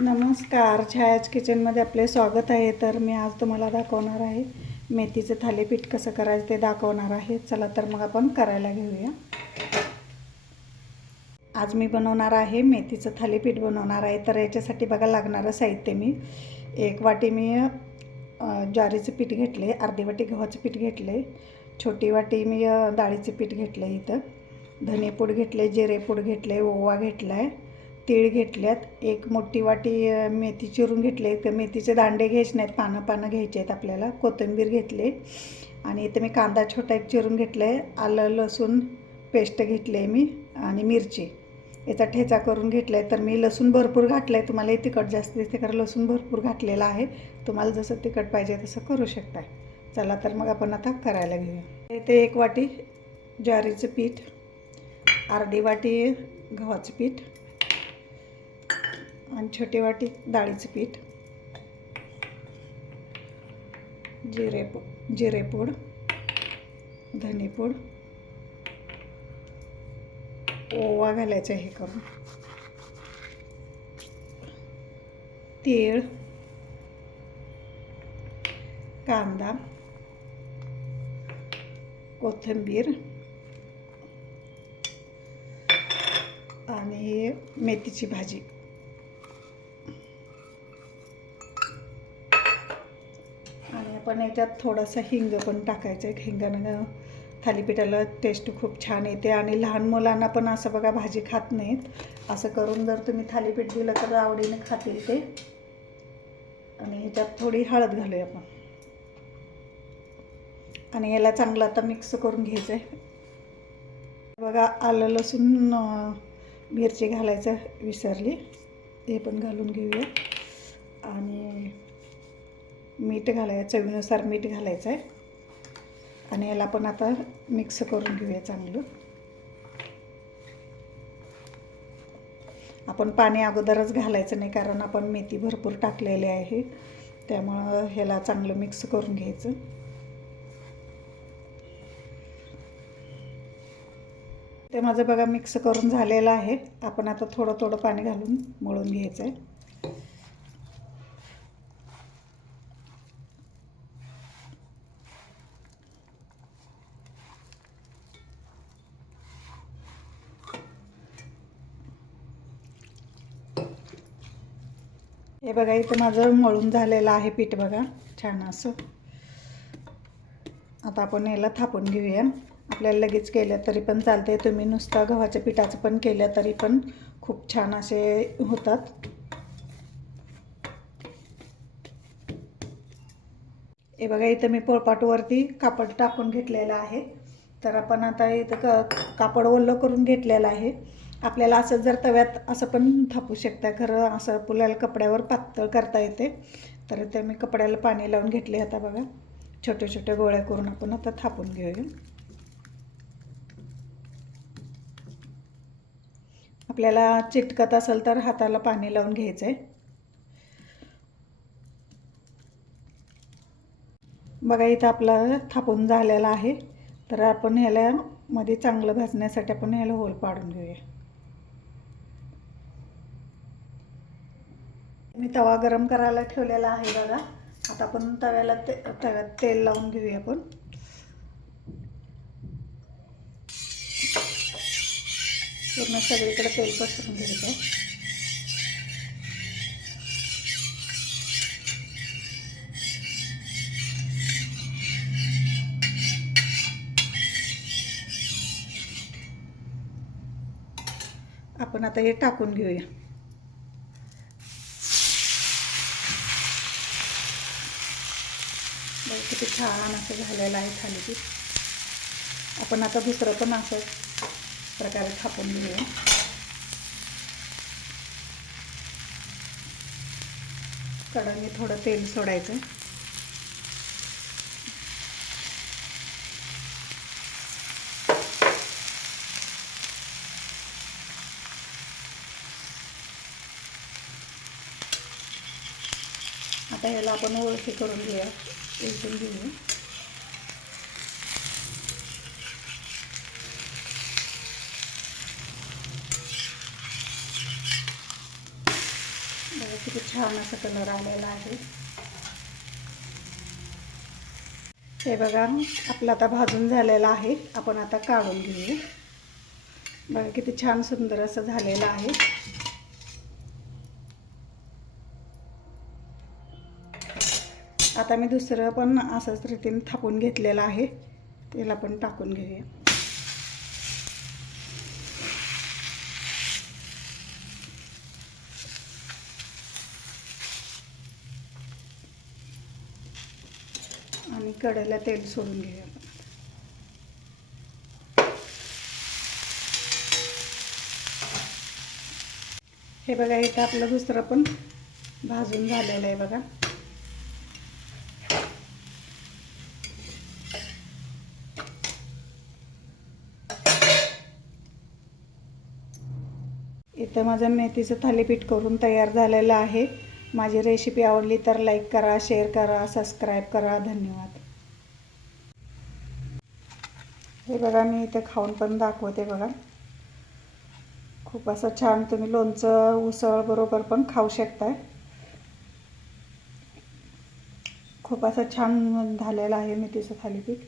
नमस्कार छायाच किचनमध्ये आपले स्वागत आहे. तर मी आज तुम्हाला दाखवणार आहे मेथीचं थालीपीठ कसं करायचं ते दाखवणार आहे. चला तर मग आपण करायला घेऊया. आज मी बनवणार आहे मेथीचं थालीपीठ बनवणार आहे. तर याच्यासाठी बघा लागणारं साहित्य मी. एक वाटी मी ज्वारीचं पीठ घेतले अर्धी वाटी गव्हाचं पीठ घेतले छोटी वाटी मी डाळीचं पीठ घेतलं इथं. धनेपूड घेतले जिरेपूड घेतले ओवा घेतला आहे तीळ घेतल्यात. एक मोठी वाटी मेथी चिरून घेतली. तर मेथीचे दांडे घ्यायचे नाहीत पानं पानं घ्यायचे आहेत आपल्याला. कोथिंबीर घेतले. आणि इथे मी कांदा छोटा एक चिरून घेतला आहे आलं लसूण पेस्ट घेतली आहे मी आणि मिरची. याचा ठेचा करून घेतला आहे तर मी लसूण भरपूर घातलं आहे तुम्हाला तिखट जास्त दिसते कारण लसूण भरपूर घातलेला आहे. तुम्हाला जसं तिखट पाहिजे तसं करू शकता चला तर मग आपण आता करायला घेऊया. इथे एक वाटी ज्वारीचं पीठ अर्धी वाटी गव्हाचं पीठ आणि छोटी वाटी डाळीचं पीठ जिरेपू जिरेपूड धनेपूड ओवा घालायचा हे करून. तीळ कांदा कोथिंबीर आणि मेथीची भाजी. पण आपण याच्यात थोडासा हिंग पण टाकायचं. आहे हिंगानं थालीपीठाला टेस्ट खूप छान येते. आणि लहान मुलांना पण असं बघा भाजी खात नाहीत. असं करून जर तुम्ही थालीपीठ दिलं तर आवडीने खातील ते. आणि ह्याच्यात थोडी हळद घालूया आपण. आणि याला चांगलं आता मिक्स करून घ्यायचं आहे बघा आलं लसूण मिरची घालायचं विसरली. हे पण घालून घेऊया. आणि मीठ घालायचं चवीनुसार मीठ घालायचं आहे आणि याला पण आता मिक्स करून घेऊया चांगलं. आपण पाणी अगोदरच घालायचं नाही कारण आपण मेथी भरपूर टाकलेली आहे. त्यामुळं ह्याला चांगलं मिक्स करून घ्यायचं. ते माझं बघा मिक्स करून झालेलं आहे. आपण आता थोडं थोडं पाणी घालून मळून घ्यायचं आहे हे बघा इथं माझं मळून झालेलं आहे पीठ बघा छान असं. आता आपण याला थापून घेऊया. आपल्याला लगेच केलं तरी पण चालते तुम्ही नुसतं गव्हाच्या पिठाचं पण केलं तरी पण खूप छान असे होतात. हे बघा इथं मी पोळपाटवरती कापड टाकून घेतलेलं आहे. तर आपण आता इथं क कापड ओलं करून घेतलेलं आहे. आपल्याला असं जर तव्यात असं पण थापू शकता खरं असं आपल्याला कपड्यावर पातळ करता येते. तर ते मी कपड्याला पाणी लावून घेतले आता बघा. छोट्या छोट्या गोळ्या करून आपण आता थापून घेऊया. आपल्याला चिटकत असेल तर हाताला पाणी लावून घ्यायचं आहे बघा इथं आपलं थापून झालेलं आहे. तर आपण ह्याला मध्ये चांगलं भाजण्यासाठी आपण ह्याला होल पाडून घेऊया. मी तवा गरम करायला ठेवलेला आहे बघा. आता आपण तव्याला ते तव्यात तेल लावून घेऊया आपण. पूर्ण सगळीकडे तेल पसरून घ्यायचं आपण आता हे टाकून घेऊया. किती छान असं झालेलं आहे थालीपीठ. आपण आता दुसरं पण असं प्रकारे थापून घेऊया. कडाने थोडं तेल सोडायचं. आता ह्याला आपण ओळखी करून घेऊया. उलटून घेऊया बघा किती छान असा कलर आलेला आहे. हे बघा आपला आता भाजून झालेलं आहे. आपण आता काढून घेऊ. बघा किती छान सुंदर असं झालेलं आहे. आता मी दुसरं पण असंच रीतीने थापून घेतलेलं आहे. त्याला पण टाकून घेऊया. आणि कडेला तेल सोडून घेऊया आपण. हे बघा इथं आपलं दुसरं पण भाजून झालेलं आहे बघा. इथं माझं मेथीचं थालीपीठ करून तयार झालेलं आहे. माझी रेसिपी आवडली तर लाईक करा शेअर करा सबस्क्राईब करा. धन्यवाद. हे बघा मी इथं खाऊन पण दाखवते बघा. खूप असं छान तुम्ही लोणचं उसळ बरोबर पण खाऊ शकताय. खूप असं छान झालेलं आहे मेथीचं थालीपीठ.